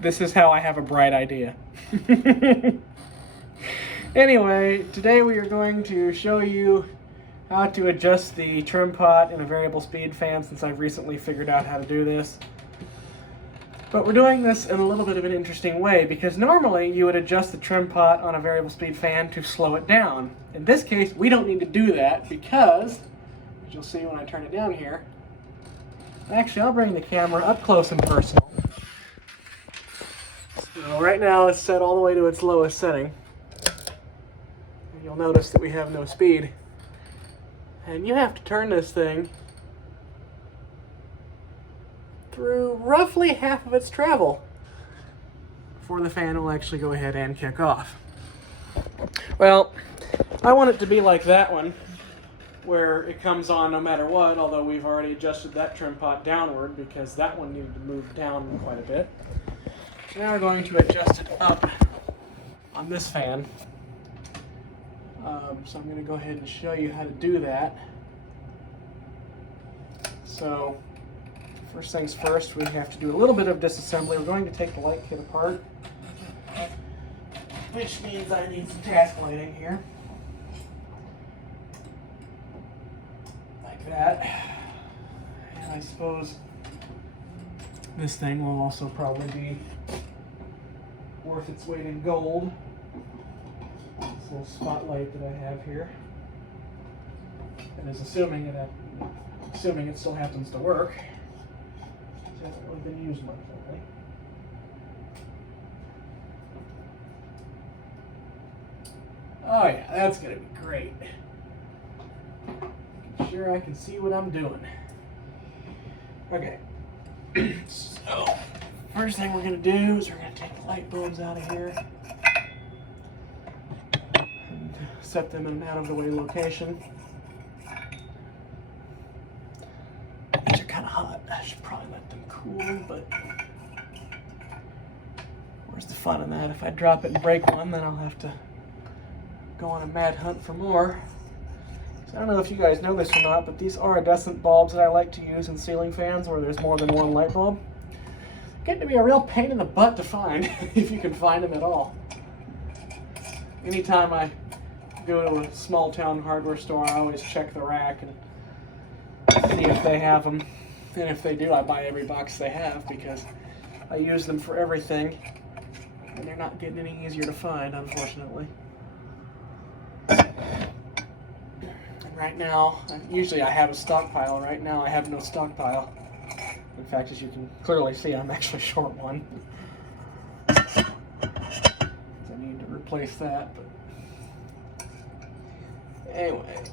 This is how I have a bright idea. Anyway, today we are going to show you how to adjust the trim pot in a variable speed fan, since I've recently figured out how to do this. But we're doing this in a little bit of an interesting way, because normally you would adjust the trim pot on a variable speed fan to slow it down. In this case, we don't need to do that because, as you'll see when I turn it down here, actually I'll bring the camera up close and personal. So right now it's set all the way to its lowest setting. And you'll notice that we have no speed. And you have to turn this thing through roughly half of its travel before the fan will actually go ahead and kick off. Well, I want it to be like that one, where it comes on no matter what, although we've already adjusted that trim pot downward because that one needed to move down quite a bit. So now we're going to adjust it up on this fan. So I'm going to go ahead and show you how to do that. So first things first, we have to do a little bit of disassembly. We're going to take the light kit apart, which means I need some task lighting here. Like that. And I suppose this thing will also probably be worth its weight in gold. This little spotlight that I have here. And is assuming it still happens to work. It hasn't really been used much lately. Oh yeah, that's gonna be great. Sure, I can see what I'm doing. Okay. So, first thing we're gonna do is we're gonna take the light bulbs out of here and set them in an out of the way location. These are kind of hot. I should probably let them cool, but where's the fun in that? If I drop it and break one, then I'll have to go on a mad hunt for more. So I don't know if you guys know this or not, but these iridescent bulbs that I like to use in ceiling fans where there's more than one light bulb get to be a real pain in the butt to find, if you can find them at all. Anytime I go to a small town hardware store, I always check the rack and see if they have them. And if they do, I buy every box they have because I use them for everything, and they're not getting any easier to find, unfortunately. Right now, usually I have a stockpile. Right now I have no stockpile. In fact, as you can clearly see, I'm actually short one. I need to replace that, but anyway.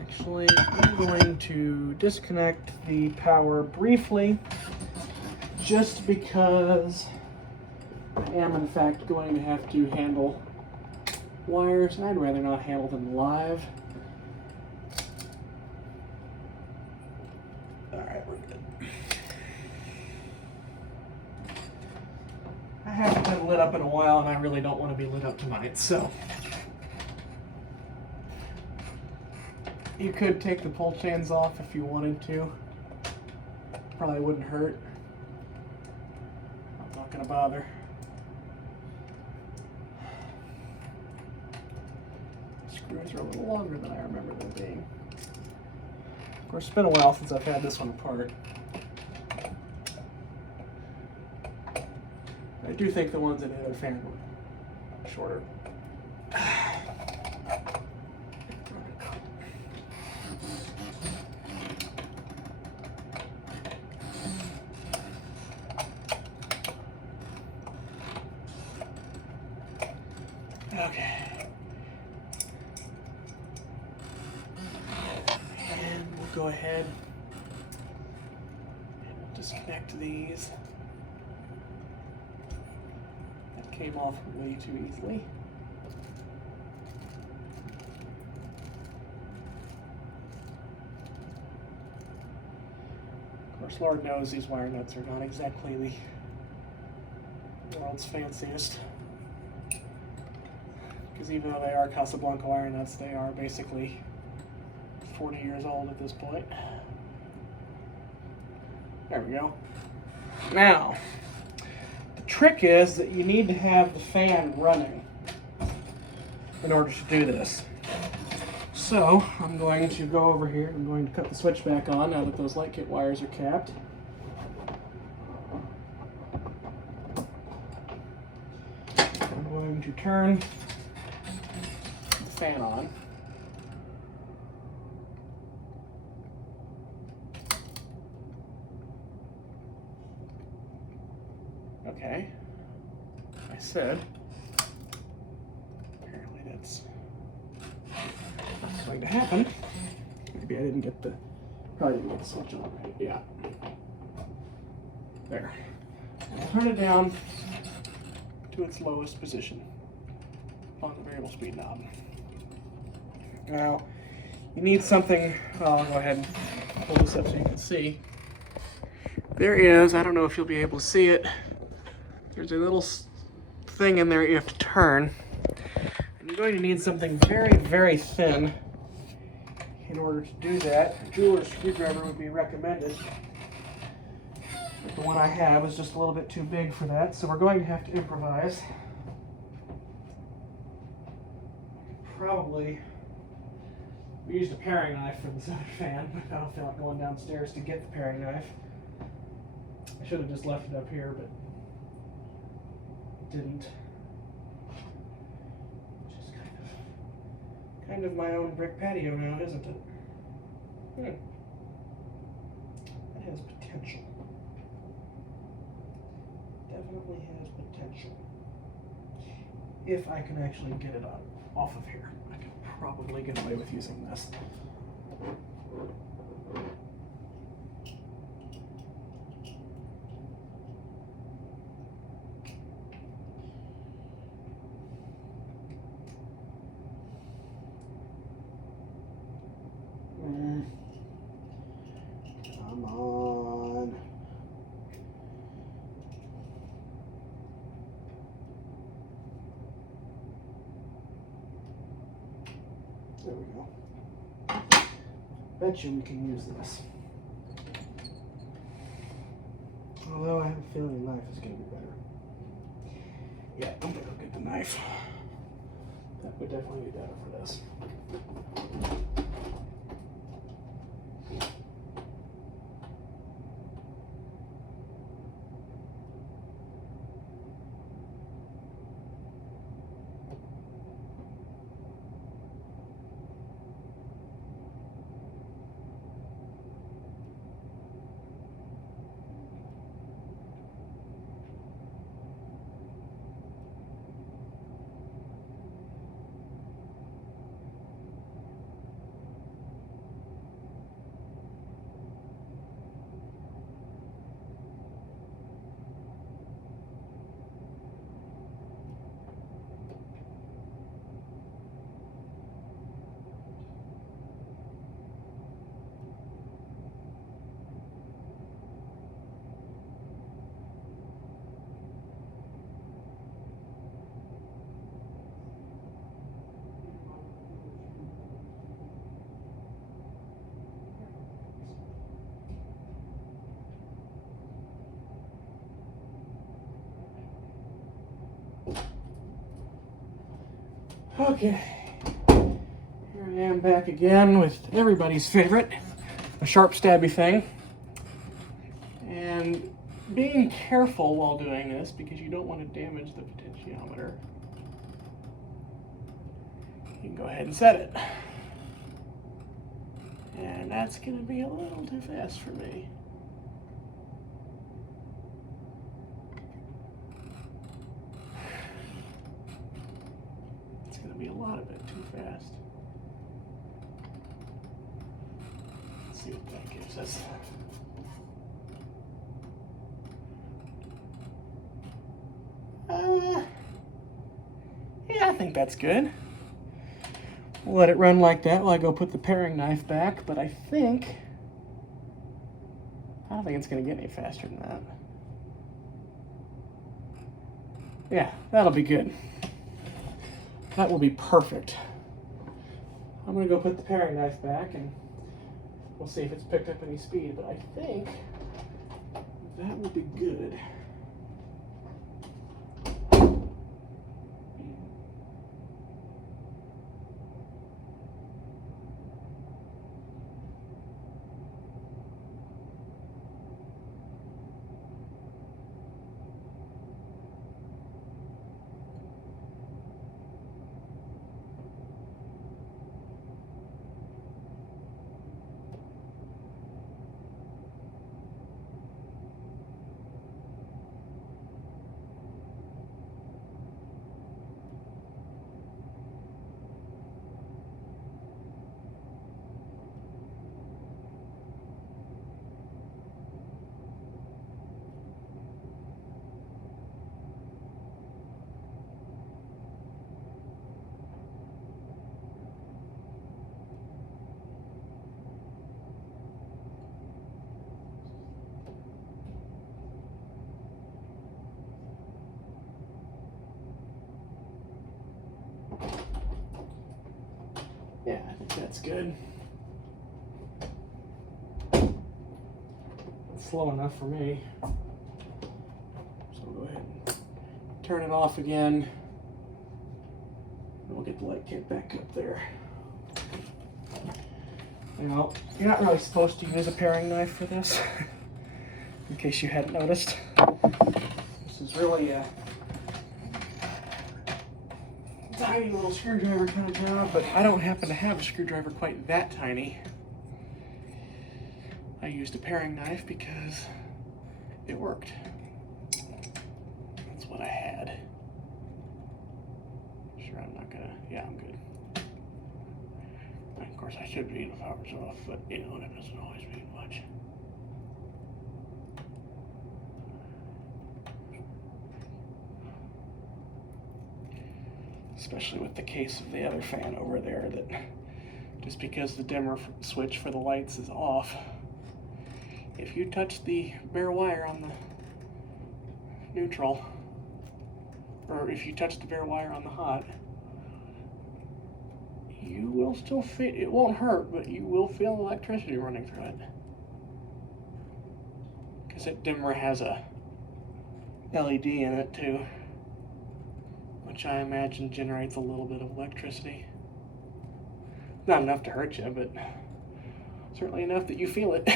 Actually, I'm going to disconnect the power briefly, just because I am in fact going to have to handle wires, and I'd rather not handle them live. Alright, we're good. I haven't been lit up in a while, and I really don't want to be lit up tonight, so you could take the pull chains off if you wanted to. Probably wouldn't hurt. I'm not going to bother. Screws are a little longer than I remember them being. Of course, it's been a while since I've had this one apart. I do think the ones in the other fan were shorter. Okay. And we'll go ahead and disconnect these. That came off way too easily. Of course, Lord knows these wire nuts are not exactly the world's fanciest, because even though they are Casablanca wire nuts, they are basically 40 years old at this point. There we go. Now, the trick is that you need to have the fan running in order to do this. So, I'm going to go over here, I'm going to cut the switch back on now that those light kit wires are capped. I'm going to turn the fan on. Okay, I said, apparently that's going to happen. Maybe I didn't get the, probably didn't get the switch on right. Yeah. There. I'll turn it down to its lowest position on the variable speed knob. Now, you need something, well, I'll go ahead and pull this up so you can see. There is, I don't know if you'll be able to see it, there's a little thing in there you have to turn. And you're going to need something very, very thin in order to do that. A jeweler's screwdriver would be recommended. But the one I have is just a little bit too big for that, so we're going to have to improvise. Probably, we used a paring knife for this other fan, but I don't feel like going downstairs to get the paring knife. I should have just left it up here, but didn't. Which is kind of my own brick patio now, isn't it? That has potential. Definitely has potential. If I can actually get it off of here, I could probably get away with using this. Come on. There we go. Bet you we can use this. Although I have a feeling the knife is going to be better. Yeah, I'm going to go get the knife. That would definitely be better for this. Okay, here I am back again with everybody's favorite, a sharp stabby thing. And being careful while doing this because you don't want to damage the potentiometer. You can go ahead and set it. And that's going to be a little too fast for me. Be a lot of it too fast. Let's see what that gives us. Yeah, I think that's good. We'll let it run like that while I go put the paring knife back, but I don't think it's going to get any faster than that. Yeah, that'll be good. That will be perfect. I'm going to go put the paring knife back and we'll see if it's picked up any speed, but I think that will be good. Yeah, I think that's good. It's slow enough for me. So we'll go ahead and turn it off again. And we'll get the light kit back up there. Now, you're not really supposed to use a paring knife for this, in case you hadn't noticed. This is really a tiny little screwdriver kind of job, but I don't happen to have a screwdriver quite that tiny. I used a paring knife because it worked. That's what I had. Sure, I'm not gonna, yeah, I'm good. And of course, I should be in the power's off, but you know, it doesn't always mean much. Especially with the case of the other fan over there, that just because the dimmer switch for the lights is off, if you touch the bare wire on the neutral, or if you touch the bare wire on the hot, you will still feel, it won't hurt, but you will feel electricity running through it. Because that dimmer has a LED in it too, which I imagine generates a little bit of electricity. Not enough to hurt you, but certainly enough that you feel it.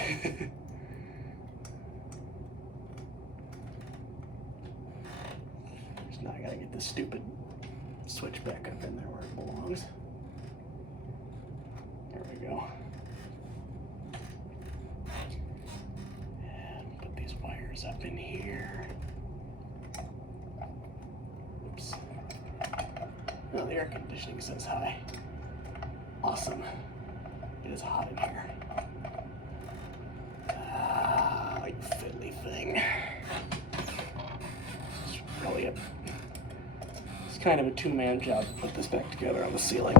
Just now I gotta get this stupid switch back up in there where it belongs. There we go. And put these wires up in here. Oops. Oh, the air conditioning says hi. Awesome. It is hot in here. Ah, you fiddly thing. It's really it's kind of a two-man job to put this back together on the ceiling.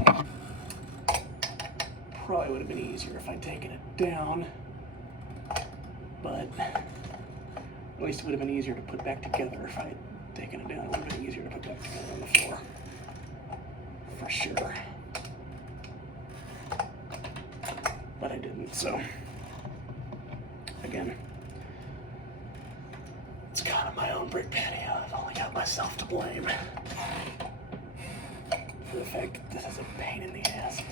Probably would have been easier if I'd taken it down, but at least it would have been easier to put back together if I had taken it down. It would have been easier to put back together on the floor. For sure. But I didn't, so again, it's kind of my own brick patio. I've only got myself to blame for the fact that this is a pain in the ass.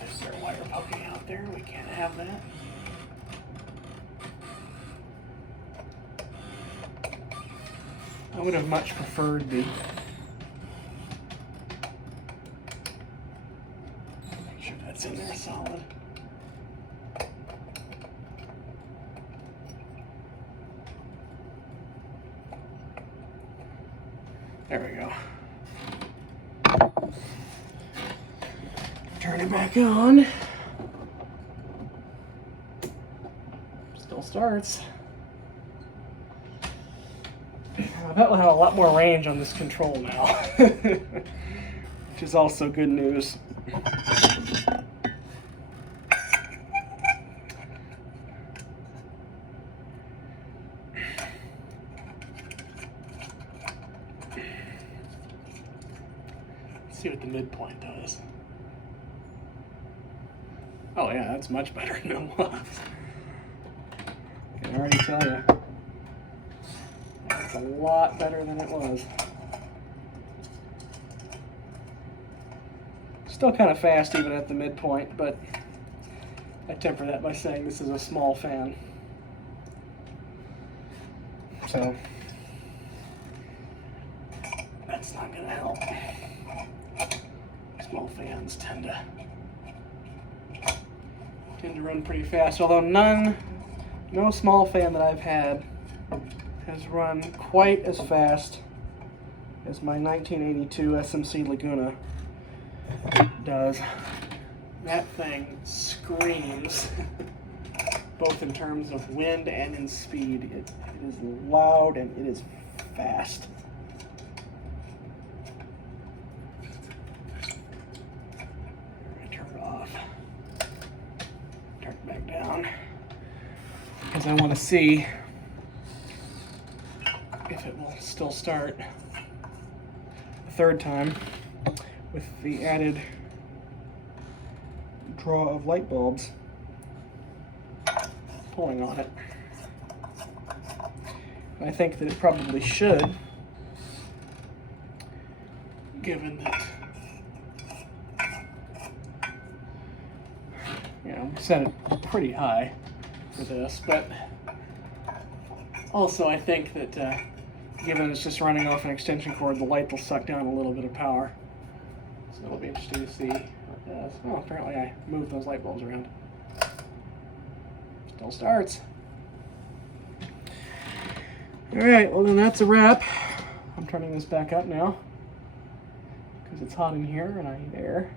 There's their wire poking out there. We can't have that. I would have much preferred the, make sure that's in there solid. There we go. Turn it back on. Still starts. That will have a lot more range on this control now, which is also good news. see what the midpoint does. Oh yeah, that's much better than it was. I can already tell you. It's a lot better than it was. Still kind of fast even at the midpoint, but I temper that by saying this is a small fan. So that's not going to help. Small fans tend to run pretty fast, although no small fan that I've had has run quite as fast as my 1982 SMC Laguna does. That thing screams, both in terms of wind and in speed. It is loud and it is fast. Turn it off. Turn it back down. Because I want to see if it will still start a third time with the added draw of light bulbs pulling on it. I think that it probably should, given that, you know, we set it pretty high for this, but also I think that given it's just running off an extension cord, the light will suck down a little bit of power. So it'll be interesting to see what it does. Oh, apparently I moved those light bulbs around. Still starts. Alright, well then that's a wrap. I'm turning this back up now because it's hot in here and I need air.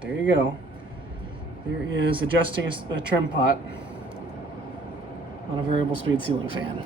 There you go. There is adjusting a trim pot on a variable speed ceiling fan.